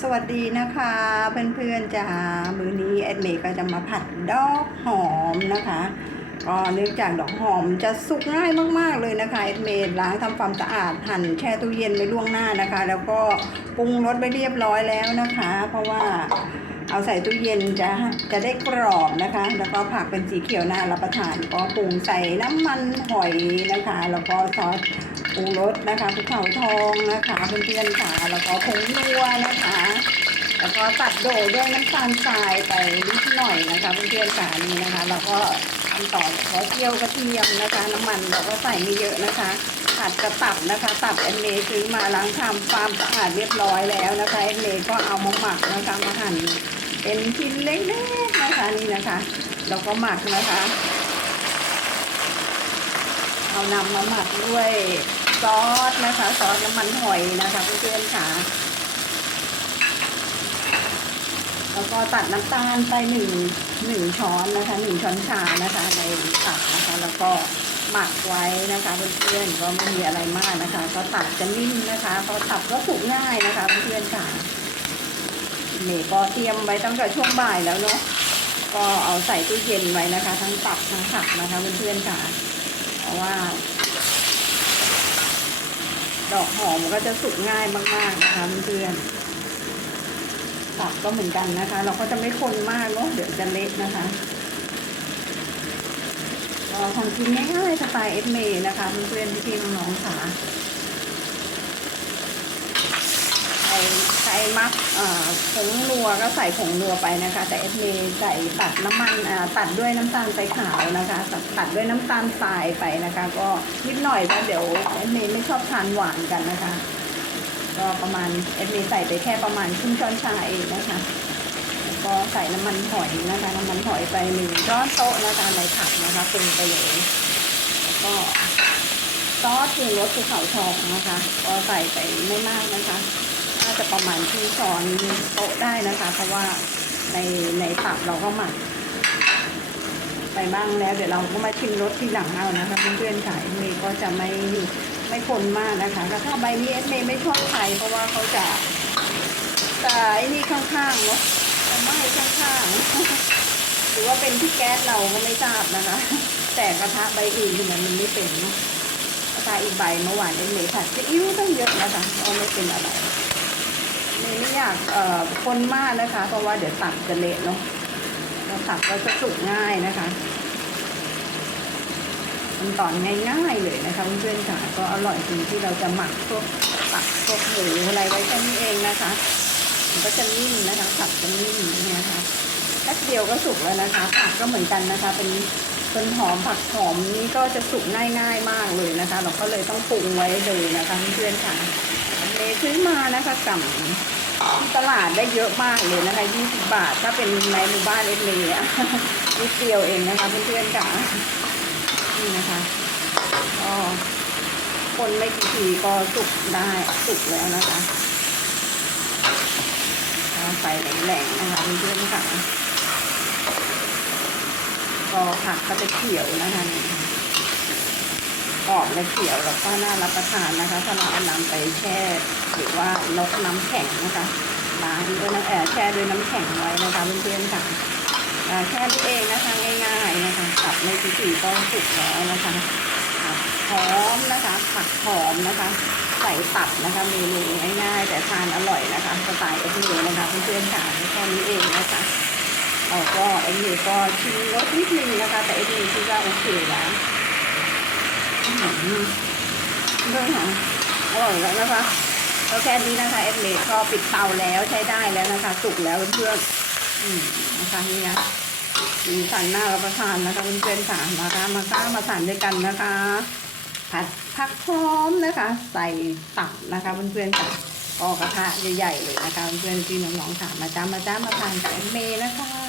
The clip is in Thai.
สวัสดีนะคะเพื่อนๆจ้ามือนี้แอดเมก็จะมาผัดดอกหอมนะคะก็เนื่องจากดอกหอมจะสุกง่ายมากๆเลยนะคะแอดเมย์ล้างทำความสะอาดหั่นแช่ตู้เย็นไว้ล่วงหน้านะคะ แล้วก็ปรุงรสไปเรียบร้อยแล้วนะคะ เพราะว่าเอาใส่ตู้เย็นจะจะได้กรอบนะคะ แล้วก็ผักเป็นสีเขียวน่ารับประทานก็ปรุงใส่น้ำมันหอยนะคะ แล้วก็ซอส ปรุงรสนะคะภูเขาทองนะคะเพื่อนๆค่ะแล้วก็ผงนัวนะคะ แล้วก็ตัดโดด้วยน้ำตาลทรายไปนิดหน่อยนะคะเพื่อนๆค่ะนี่นะคะ แล้วก็ทำต่อขอเจียวกระเทียมนะคะ น้ำมันเราก็ใส่ไม่เยอะนะคะผัดกระตับนะคะ ตับเอ็นเมย์ซื้อมาล้างทำความสะอาดเรียบร้อยแล้วนะคะเอ็นเมย์ก็เอามาหมักนะคะมาหั่นเป็นชิ้นเล็กๆนะคะนี่นะคะแล้วก็หมักนะคะ เอานำมาหมักด้วย ซอสนะคะ ซอสน้ำมันหอยนะคะเพื่อนๆค่ะ แล้วก็ตัดน้ำตาลไปหนึ่งหนึ่งช้อนนะคะหนึ่งช้อนชานะคะ ในตับนะคะ แล้วก็หมักไว้นะคะเพื่อนๆก็ไม่มีอะไรมากนะคะ ก็ตัดจะนิ่มนะคะเพราะตับก็สุกง่ายนะคะเพื่อนๆค่ะเมย์ก็เตรียมไว้ตั้งแต่ช่วงบ่ายแล้วเนาะก็เอาใส่ตู้เย็นไว้นะคะ ทั้งตับทั้งผักนะคะเพื่อนๆค่ะ เพราะว่า ดอกหอมก็จะสุกง่ายมาก ๆ นะคะเพื่อนตับก็เหมือนกันนะคะ เราก็จะไม่คนมากเนาะเดี๋ยวจะเละนะคะของกินง่ายๆสไตล์เอสเมนะคะเพื่อนๆพี่ๆน้องๆค่ะใส่ใส่ มักผงนัวก็ใส่ผงนัวไปนะคะ แต่เอสเมใส่ตัดน้ำมันตัดด้วยน้ำตาลใส่ขาวนะคะ ตัดด้วยน้ำตาลทรายไปนะคะ ก็นิดหน่อยเพราะเดี๋ยวเอสเมไม่ชอบทานหวานกันนะคะ ก็ประมาณเอสเมใส่ไปแค่ประมาณครึ่งช้อนชาเองนะคะแล้วก็ใส่น้ำมันหอยนะคะ น้ำมันหอยไปหนึ่งช้อนโต๊ะนะคะในผักนะคะปรุงไปเลยแล้วก็ซอสปรุงรสภูเขาทองนะคะ ก็ใส่ไปไม่มากนะคะ จะประมาณที่ช้อนโต๊ะได้นะคะ เพราะว่าในในตับเราก็หมักไปบ้างแล้ว เดี๋ยวเราก็มาชิมรสที่หลังเอานะคะเพื่อนๆค่ะเมย์ก็จะไม่ไม่คนมากนะคะแต่ถ้าใบนี้เอสเมย์ไม่ชอบใครเพราะว่าเขาจะแต่ไอ้นี่ข้างๆเนาะจะไหม้ข้างๆหรือว่าเป็นที่แก๊สเราก็ไม่ทราบนะคะ แต่กระทะใบอื่นที่มันมันไม่เป็นเนาะกระทะอีกใบเมื่อวานเอสเมย์ผัดซีอิ๊วตั้งเยอะนะคะก็ไม่เป็นอะไร เมย์ไม่อยากเอ่อคนมากนะคะ เพราะว่าเดี๋ยวตับจะเละเนาะแล้วตับก็จะสุกง่ายนะคะมันตอนง่ายๆเลยนะคะเพื่อนๆค่ะก็อร่อยจริงที่เราจะหมักพวกตับพวกหมูอะไรไว้แค่นี้เองนะคะมันก็จะนิ่มนะคะผักจะนิ่มนี่ยค่ะแป๊บเดียวก็สุกแล้วนะคะผักก็เหมือนกันนะคะเป็น เป็นหอมผักหอมนี่ก็จะสุกง่ายๆมากเลยนะคะ เราก็เลยต้องปรุงไว้เลยนะคะเพื่อนๆค่ะเมย์ซื้อมานะคะกับที่ตลาดได้เยอะมากเลยนะคะ20บาท ถ้าเป็นในหมู่บ้านเอ็ดเมย์นิดเดียวเองนะคะเพื่อนๆค่ะนี่นะคะก็คนไม่กี่ทีก็สุกได้สุกแล้วนะคะก็ใส่แหลงๆนะคะเพื่อนๆค่ะ ก็ผักก็จะเขียวนะคะนี่กรอบและเขียวแล้วก็น่ารับประทานนะคะถ้าเราเอาน้ำไปแช่หรือว่านกน้ำแข็งนะคะล้างด้วยน้ำแอแช่ด้วยน้ำแข็งไว้นะคะเพื่อนๆค่ะแค่นี้เองนะคะง่ายๆนะคะตับในทีสีก็สุกแล้วนะคะหอมนะคะ ผักหอมนะคะ ใส่ตับนะคะเมนูง่ายๆ แต่ทานอร่อยนะคะสไตล์เอสเนะคะเพื่อนๆค่ะแค่นี้เองนะคะ เอาก็เอสเก็ชิมรสนิดนึงนะคะ แต่เอสเคิดว่าโอเคแล้วด้วยค่ะอร่อยแล้วนะคะก็แค่นี้นะคะเอสเมก็ปิดเตาแล้วใช้ได้แล้วนะคะ สุกแล้วเพื่อนๆนะคะนี่นะมีสันหน้ารับประทานนะคะเพื่อนๆค่ะนะคะมาก้ามาทานด้วยกันนะคะ ผัดผักหอมนะคะ ใส่ตับนะคะเพื่อนๆค่ะก็กระทะใหญ่ๆเลยนะคะเพื่อนๆพี่น้องๆค่ะมาจ้ามาจ้ามาทานกับเอสเมนะคะ